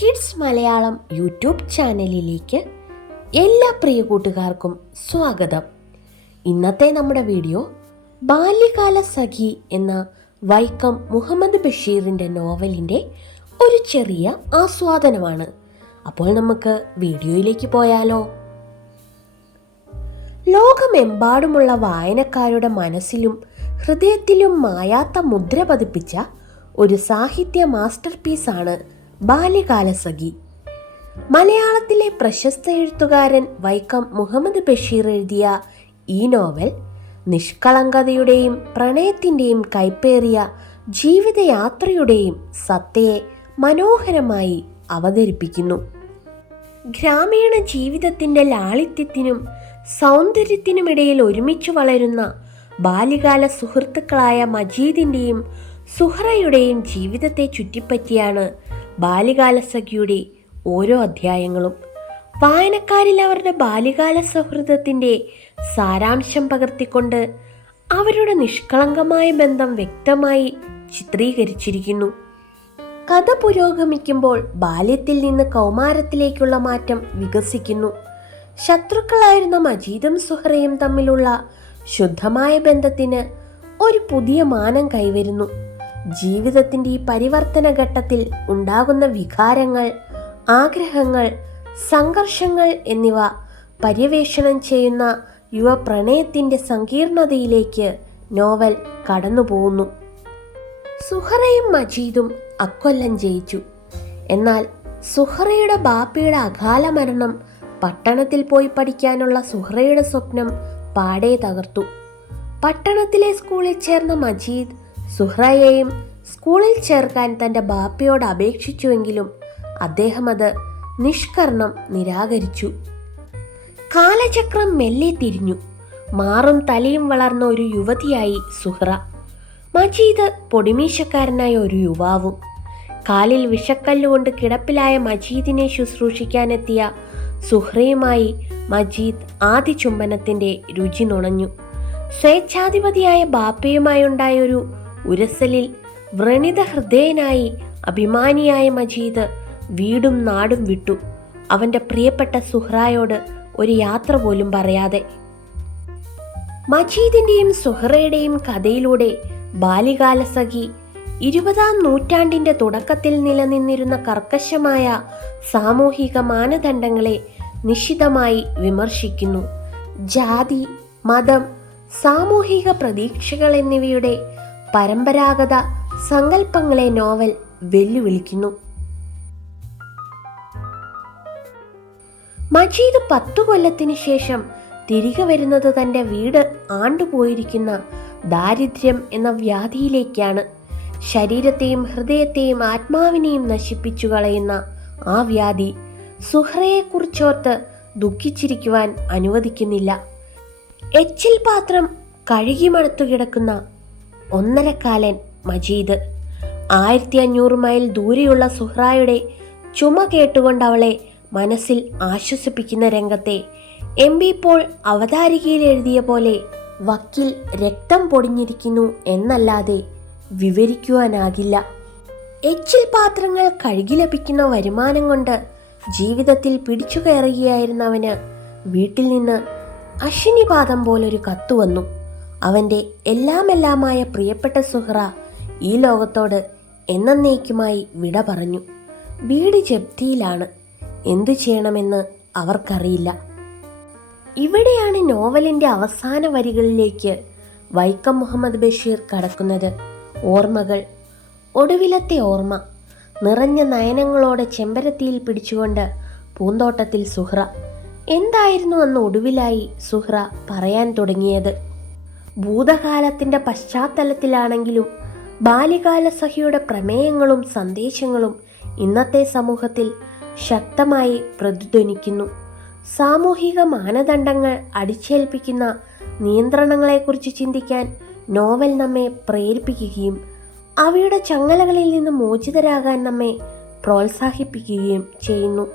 Kids Malayalam YouTube ചാനലിലേക്ക് എല്ലാ പ്രിയ കൂട്ടുകാർക്കും സ്വാഗതം. ഇന്നത്തെ നമ്മുടെ വീഡിയോ ബാല്യകാല സഖി എന്ന വൈക്കം മുഹമ്മദ് ബഷീറിൻ്റെ നോവലിൻ്റെ ഒരു ചെറിയ ആസ്വാദനമാണ്. അപ്പോൾ നമുക്ക് വീഡിയോയിലേക്ക് പോയാലോ? ലോകമെമ്പാടുമുള്ള വായനക്കാരുടെ മനസ്സിലും ഹൃദയത്തിലും മായാത്ത മുദ്ര പതിപ്പിച്ച ഒരു സാഹിത്യ മാസ്റ്റർ പീസാണ് ബാല്യകാല സഖി. മലയാളത്തിലെ പ്രശസ്ത എഴുത്തുകാരൻ വൈക്കം മുഹമ്മദ് ബഷീർ എഴുതിയ ഈ നോവൽ നിഷ്കളങ്കതയുടെയും പ്രണയത്തിൻ്റെയും കൈപ്പേറിയ ജീവിതയാത്രയുടെയും സത്തയെ മനോഹരമായി അവതരിപ്പിക്കുന്നു. ഗ്രാമീണ ജീവിതത്തിൻ്റെ ലാളിത്യത്തിനും സൗന്ദര്യത്തിനുമിടയിൽ ഒരുമിച്ച് വളരുന്ന ബാല്യകാല സുഹൃത്തുക്കളായ മജീദിൻ്റെയും സുഹ്റയുടെയും ജീവിതത്തെ ചുറ്റിപ്പറ്റിയാണ് ബാല്യകാല സഖിയുടെ ഓരോ അധ്യായങ്ങളും. വായനക്കാരിൽ അവരുടെ ബാല്യകാല സൗഹൃദത്തിൻ്റെ സാരാംശം പകർത്തിക്കൊണ്ട് അവരുടെ നിഷ്കളങ്കമായ ബന്ധം വ്യക്തമായി ചിത്രീകരിച്ചിരിക്കുന്നു. കഥ പുരോഗമിക്കുമ്പോൾ ബാല്യത്തിൽ നിന്ന് കൗമാരത്തിലേക്കുള്ള മാറ്റം വികസിക്കുന്നു. ശത്രുക്കളായിരുന്ന മജീദും സുഹ്റയും തമ്മിലുള്ള ശുദ്ധമായ ബന്ധത്തിന് ഒരു പുതിയ മാനം കൈവരുന്നു. ജീവിതത്തിൻ്റെ ഈ പരിവർത്തന ഘട്ടത്തിൽ ഉണ്ടാകുന്ന വികാരങ്ങൾ, ആഗ്രഹങ്ങൾ, സംഘർഷങ്ങൾ എന്നിവ പര്യവേഷണം ചെയ്യുന്ന യുവ പ്രണയത്തിൻ്റെ സങ്കീർണതയിലേക്ക് നോവൽ കടന്നുപോകുന്നു. സുഹ്റയും മജീദും അക്കൊല്ലം ജയിച്ചു. എന്നാൽ സുഹ്റയുടെ ബാപ്പയുടെ അകാല മരണം പട്ടണത്തിൽ പോയി പഠിക്കാനുള്ള സുഹ്റയുടെ സ്വപ്നം പാടെ തകർത്തു. പട്ടണത്തിലെ സ്കൂളിൽ ചേർന്ന മജീദ് സുഹ്റയെയും സ്കൂളിൽ ചേർക്കാൻ തൻ്റെ ബാപ്പയോട് അപേക്ഷിച്ചുവെങ്കിലും അദ്ദേഹം അത് നിഷ്കർണം നിരാകരിച്ചു. കാലചക്രം മെല്ലെ തിരിഞ്ഞു. മാറും തലയും വളർന്ന ഒരു യുവതിയായി സുഹ്റ. മജീദ് പൊടിമീശക്കാരനായ ഒരു യുവാവും. കാലിൽ വിഷക്കല്ലുകൊണ്ട് കിടപ്പിലായ മജീദിനെ ശുശ്രൂഷിക്കാനെത്തിയ സുഹ്റയുമായി മജീദ് ആദ്യ ചുംബനത്തിൻ്റെ രുചി നുണഞ്ഞു. സ്വേച്ഛാധിപതിയായ ബാപ്പയുമായുണ്ടായൊരു ഉരസലിൽ വ്രണിത ഹൃദയനായി അഭിമാനിയായ മജീദ് വീടും നാടും വിട്ടു, അവൻ്റെ പ്രിയപ്പെട്ട സുഹ്റയോട് ഒരു യാത്ര പോലും പറയാതെ. മജീദിൻ്റെയും സുഹ്റയുടെയും കഥയിലൂടെ ബാല്യകാല സഖി 20-ാം നൂറ്റാണ്ടിൻ്റെ തുടക്കത്തിൽ നിലനിന്നിരുന്ന കർക്കശമായ സാമൂഹിക മാനദണ്ഡങ്ങളെ നിശിതമായി വിമർശിക്കുന്നു. ജാതി, മതം, സാമൂഹിക പ്രതീക്ഷകൾ എന്നിവയുടെ പരമ്പരാഗത സങ്കല്പങ്ങളെ നോവൽ വെല്ലുവിളിക്കുന്നു. മജീദ് 10 കൊല്ലത്തിന് ശേഷം തിരികെ വരുന്നത് തൻ്റെ വീട് ആണ്ടുപോയിരിക്കുന്ന ദാരിദ്ര്യം എന്ന വ്യാധിയിലേക്കാണ്. ശരീരത്തെയും ഹൃദയത്തെയും ആത്മാവിനെയും നശിപ്പിച്ചു കളയുന്ന ആ വ്യാധി സുഹ്റയെക്കുറിച്ചോർത്ത് ദുഃഖിച്ചിരിക്കുവാൻ അനുവദിക്കുന്നില്ല. എച്ചിൽ പാത്രം കഴുകി മണത്തു കിടക്കുന്ന ഒന്നരക്കാലൻ മജീദ് 1500 മൈൽ ദൂരെയുള്ള സുഹ്റയുടെ ചുമ കേട്ടുകൊണ്ട് അവളെ മനസ്സിൽ ആശ്വസിപ്പിക്കുന്ന രംഗത്തെ MP പോൾ അവതാരികയിൽ എഴുതിയ പോലെ വക്കിൽ രക്തം പൊടിഞ്ഞിരിക്കുന്നു എന്നല്ലാതെ വിവരിക്കുവാനാകില്ല. എച്ചിൽ പാത്രങ്ങൾ കഴുകി ലഭിക്കുന്ന വരുമാനം കൊണ്ട് ജീവിതത്തിൽ പിടിച്ചു കയറുകയായിരുന്നവന് വീട്ടിൽ നിന്ന് അശ്വിനിപാതം പോലൊരു കത്ത് വന്നു. അവൻ്റെ എല്ലാമെല്ലാമായ പ്രിയപ്പെട്ട സുഹ്റ ഈ ലോകത്തോട് എന്നേക്കുമായി വിട പറഞ്ഞു. വീട് ജപ്തിയിലാണ്. എന്തു ചെയ്യണമെന്ന് അവർക്കറിയില്ല. ഇവിടെയാണ് നോവലിൻ്റെ അവസാന വരികളിലേക്ക് വൈക്കം മുഹമ്മദ് ബഷീർ കടക്കുന്നത്. ഓർമ്മകൾ, ഒടുവിലത്തെ ഓർമ്മ. നിറഞ്ഞ നയനങ്ങളോടെ ചെമ്പരത്തിയിൽ പിടിച്ചുകൊണ്ട് പൂന്തോട്ടത്തിൽ സുഹ്റ. എന്തായിരുന്നു അന്ന് ഒടുവിലായി സുഹ്റ പറയാൻ തുടങ്ങിയത്? ഭൂതകാലത്തിൻ്റെ പശ്ചാത്തലത്തിലാണെങ്കിലും ബാല്യകാല സഖിയുടെ പ്രമേയങ്ങളും സന്ദേശങ്ങളും ഇന്നത്തെ സമൂഹത്തിൽ ശക്തമായി പ്രതിധ്വനിക്കുന്നു. സാമൂഹിക മാനദണ്ഡങ്ങൾ അടിച്ചേൽപ്പിക്കുന്ന നിയന്ത്രണങ്ങളെക്കുറിച്ച് ചിന്തിക്കാൻ നോവൽ നമ്മെ പ്രേരിപ്പിക്കുകയും അവയുടെ ചങ്ങലകളിൽ നിന്ന് മോചിതരാകാൻ നമ്മെ പ്രോത്സാഹിപ്പിക്കുകയും ചെയ്യുന്നു.